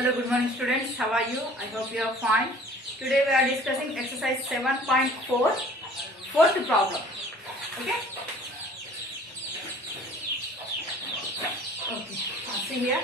Hello, good morning students. How are you? I hope you are fine. Today we are discussing exercise 7.4, fourth problem. Okay? Okay. See here.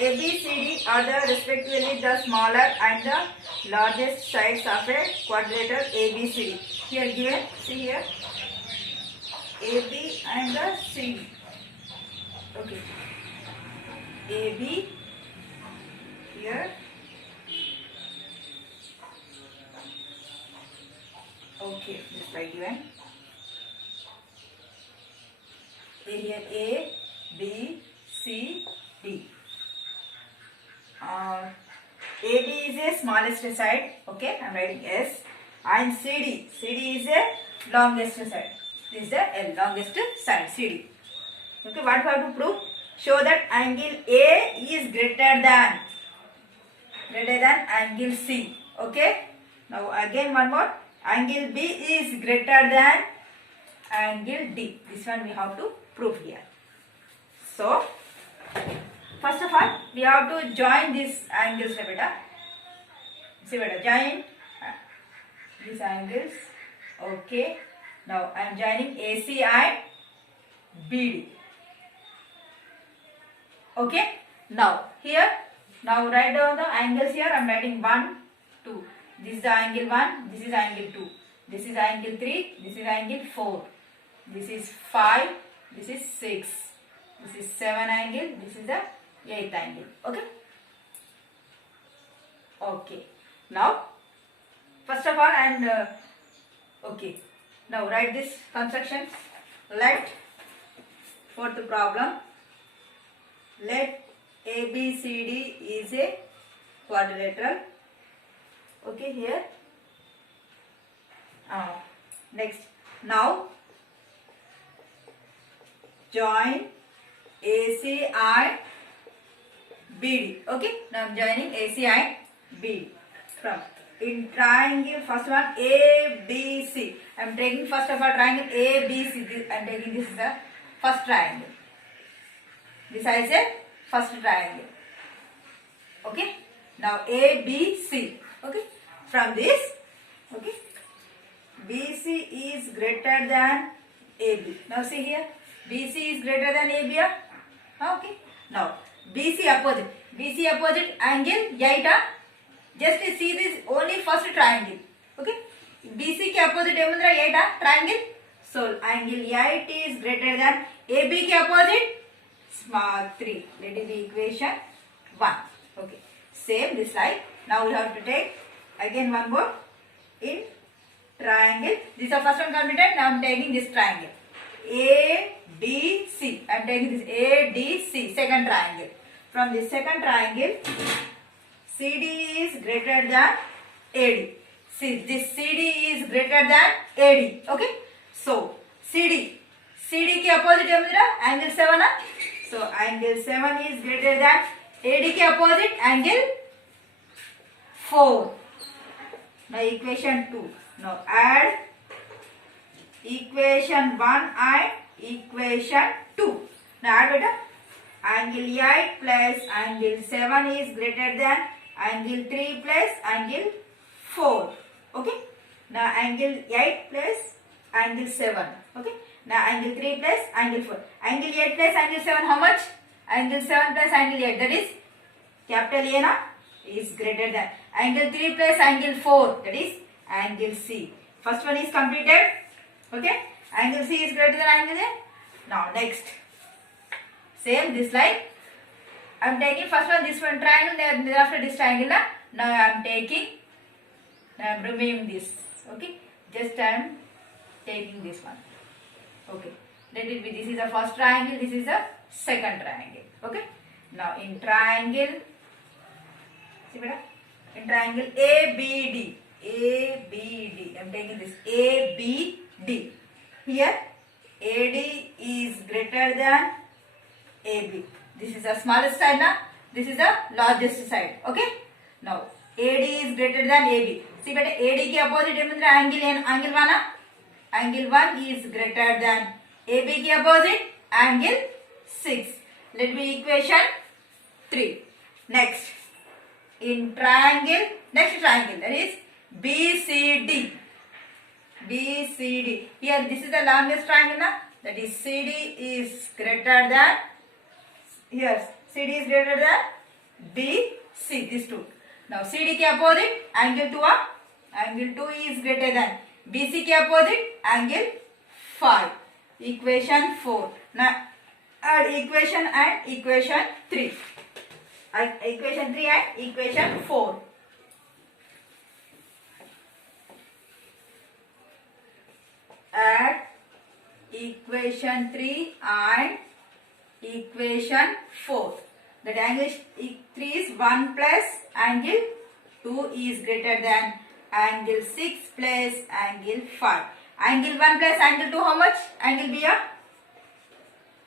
A, B, C, D are the respectively the smaller and the largest sides of a quadrilateral A, B, C, D. Here given, see here. A, B and the C, D. Okay. A, B here. Okay, this right given. Here A, B, C, D. AB is a smallest side. Okay, I am writing S. And CD. CD is a longest side. This is the longest side, CD. Okay, what we have to prove? Show that angle A is greater than angle C. Okay. Now again one more. Angle B is greater than angle D. This one we have to prove here. So first of all, we have to join these angles, beta. See, beta, join these angles. Okay. Now I am joining AC and BD. Okay. Now here, now write down the angles here. I am writing 1, 2. This is the angle 1. This is angle 2. This is angle 3. This is angle 4. This is 5. This is 6. This is 7 angle. This is the 8th angle. Okay. Okay. Now, first of all, and okay. Now write this constructions. Let, for the problem, let ABCD is a quadrilateral. Okay, here. Next, now join AC and BD. Okay, now I am joining AC and BD. From in triangle, first one ABC. I am taking first of all triangle ABC. I am taking this is the first triangle. This is a first triangle. Okay. Now ABC. Okay. From this, okay, BC is greater than AB. Now see here, BC is greater than AB. Okay. Now BC opposite angle 8. Just see this only first triangle. Okay. BC ke opposite emandra 8 triangle. So angle 8 is greater than AB ke opposite small 3. That is the equation 1. Okay. Same this like. Now we have to take again one more in triangle. This is the first one completed. Now I am taking this triangle ADC. I am taking this ADC, second triangle. From this second triangle, CD is greater than AD. See, this CD is greater than AD. Okay. So CD ke opposite angle 7. So angle 7 is greater than AD ke opposite angle 4. Now equation 2. Now add equation 1 and equation 2. Now add beta. Angle 8 plus angle 7 is greater than angle 3 plus angle 4. Okay. Now angle 8 plus angle 7. Okay. Now angle 3 plus angle 4. Angle 8 plus angle 7 how much? Angle 7 plus angle 8, that is capital A na, is greater than angle 3 plus angle 4, that is angle C. First one is completed. Okay. Angle C is greater than angle A. Now next. Same this line. I am taking first one this one triangle, then after this triangle. Now I am taking, I am removing this. Okay. Just I am taking this one. Okay. Let it be. This is the first triangle. This is the second triangle. Okay. Now in triangle, see beta, in triangle ABD. ABD. I am taking this ABD. Here AD is greater than AB. This is the smallest side now. This is the largest side. Okay. Now AD is greater than AB. See beta, AD ke opposite angle 1. Angle 1 is greater than AB ke opposite angle 6. Let me equation 3. Next, in triangle, next triangle, that is BCD. BCD. Here, this is the longest triangle, na? That is CD is greater than, here, CD is greater than BC, this two. Now, CD ke opposite, angle 2 up, angle 2 is greater than, BC ke opposite, angle 5. Equation 4. Now, add equation and equation 3. Equation 3 and equation 4. Add equation 3 and equation 4. That angle 3 is 1 plus angle 2 is greater than angle 6 plus angle 5. Angle 1 plus angle 2 how much? Angle B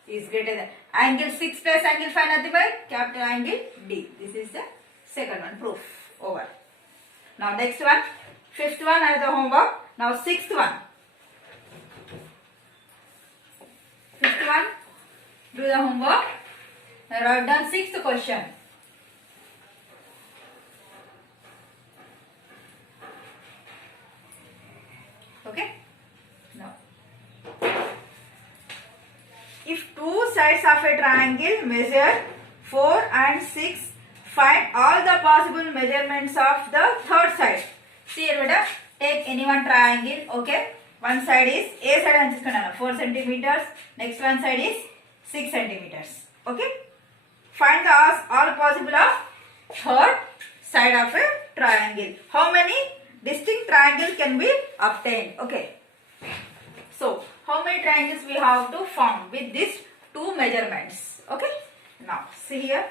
is greater than. Angle 6 plus angle 5 nothing but capital angle D. This is the second one. Proof. Over. Now next one. Fifth one as the homework. Now sixth one. Fifth one. Do the homework. Now write down sixth question. Okay. Now, if two sides of a triangle measure 4 and 6, find all the possible measurements of the third side. See here, beta. Take any one triangle. Okay. One side is A side and 4 centimeters. Next one side is 6 centimeters. Okay. Find the all possible of third side of a triangle. How many distinct triangles can be obtained? Okay. So, how many triangles we have to form with these two measurements? Okay. Now, see here.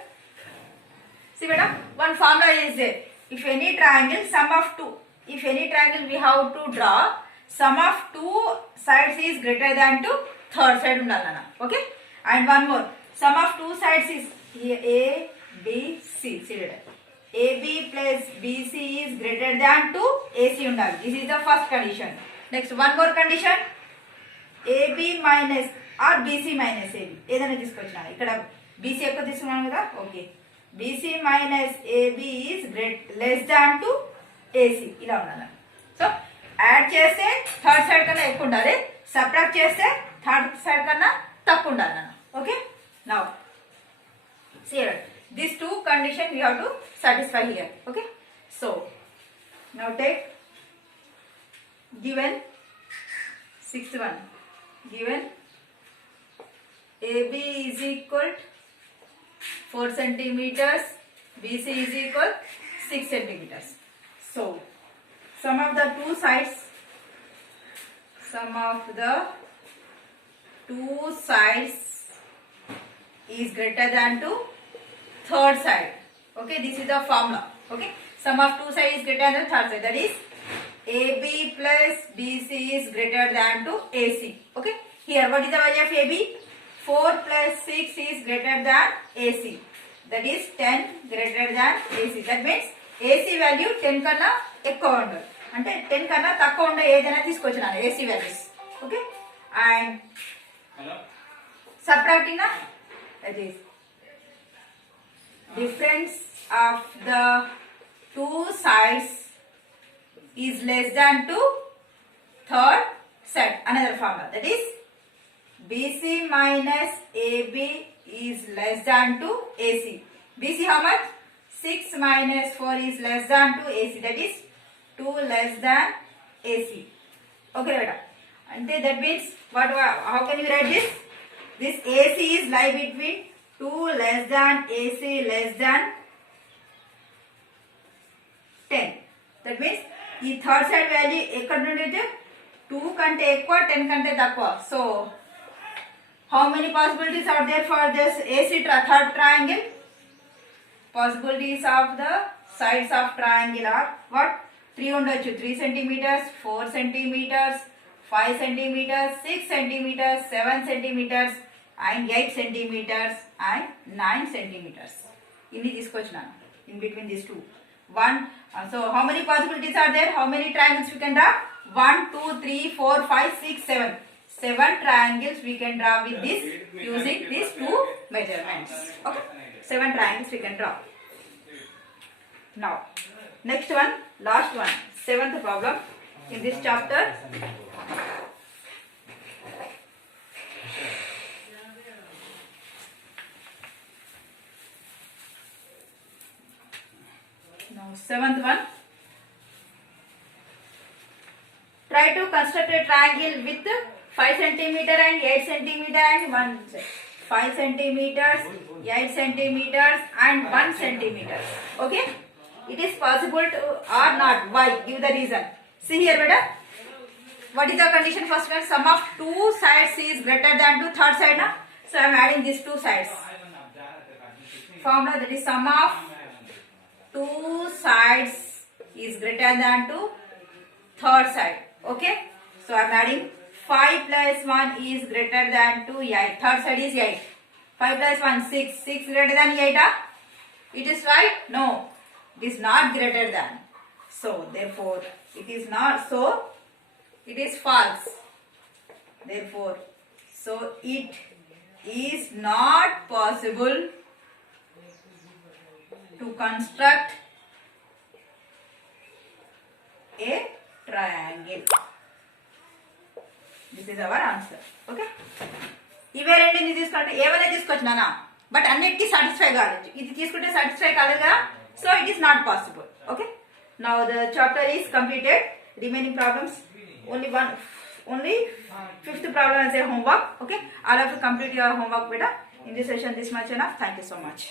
See, madam, one formula is there. If any triangle, sum of two. If any triangle we have to draw, sum of two sides is greater than to third side undalana. Okay. And one more. Sum of two sides is here A, B, C. See here. AB plus BC is greater than to AC undali. This is the first condition. Next, one more condition. AB minus or BC minus AB. ఏదైనా తీసుకొచ్చినా ఇక్కడ BC ఎక్కువ తీసుకున్నాను కదా. Okay. BC minus AB is less than to AC. ఇలా ఉండాలి. So add చేస్తే third side కన్నా ఎక్కువ ఉండాలి. సబ్ట్రాక్ట్ చేస్తే థర్డ్ సైడ్ కన్నా తక్కువ ఉండాలి అన్న. Okay. Now see here. These two conditions we have to satisfy here. Okay. So now take given sixth one. Given AB is equal 4 centimeters, BC is equal 6 centimeters. So sum of the two sides is greater than to third side. Okay, this is the formula. Okay, sum of two sides is greater than third side. That is AB plus BC is greater than to AC. Okay, here what is the value of AB? 4 plus 6 is greater than AC. That is 10 greater than AC. That means AC value 10 కన్నా ఎక్కువ ఉండదు. అంటే 10 కన్నా తక్కువ ఉండే ఏదైనా తీసుకొచ్చినాను AC values. Okay, and subtracting na, that is difference of the two sides is less than to third side. Another formula, that is BC minus AB is less than to AC. BC how much? 6 minus 4 is less than to AC. That is 2 less than AC. Okay, beta. And that means what? How can you write this? This AC is lie between 2 less than AC less than 10. That means ఈ third side value ఎక్కడ నుండి అయితే 2 కంటే ఎక్కువ 10 కంటే తక్కువ. So how many possibilities are there for this AC third triangle? Possibilities of the sides of triangle are what? 3 ఉండొచ్చు. 3 centimeters, 4 centimeters, 5 centimeters, 6 centimeters, 7 centimeters and 8 centimeters and 9 centimeters. ఇన్ని తీసుకొచ్చినాను in between these two. So how many possibilities are there? How many triangles we can draw? 1, 2, 3, 4, 5, 6, 7. 7 triangles we can draw with this using these two measurements. Okay, 7 triangles we can draw. Now next one, last one, seventh problem in this chapter. Now seventh one, try to construct a triangle with 5 centimeter and 8 centimeter and 1 5 centimeters, 8 centimeters and 1 centimeter. Okay, it is possible to or not? Why? Give the reason. See here, beta. What is the condition? First one, sum of two sides is greater than to third side. Na? So I am adding these two sides. Formula, that is sum of two sides is greater than to third side. Okay, so I am adding 5 plus 1 is greater than to 8. Third side is 8. 5 plus 1, 6. 6 greater than 8. It is right? No, it is not greater than. So therefore it is not. So it is false. Therefore, so it is not possible to construct a triangle. This is our answer. Okay. ఇవే రెండింటిని తీసుకుంటే ఏమైనా తీసుకొచ్చినా but అన్నిటికీ satisfy కాలేదు. ఇది తీసుకుంటే satisfy కాలేదు కదా. So it is not possible. Okay. Now the chapter is completed. Remaining problems only fifth problem as a homework. Okay. All of you complete your homework beta. In this session this much enough. Thank you so much.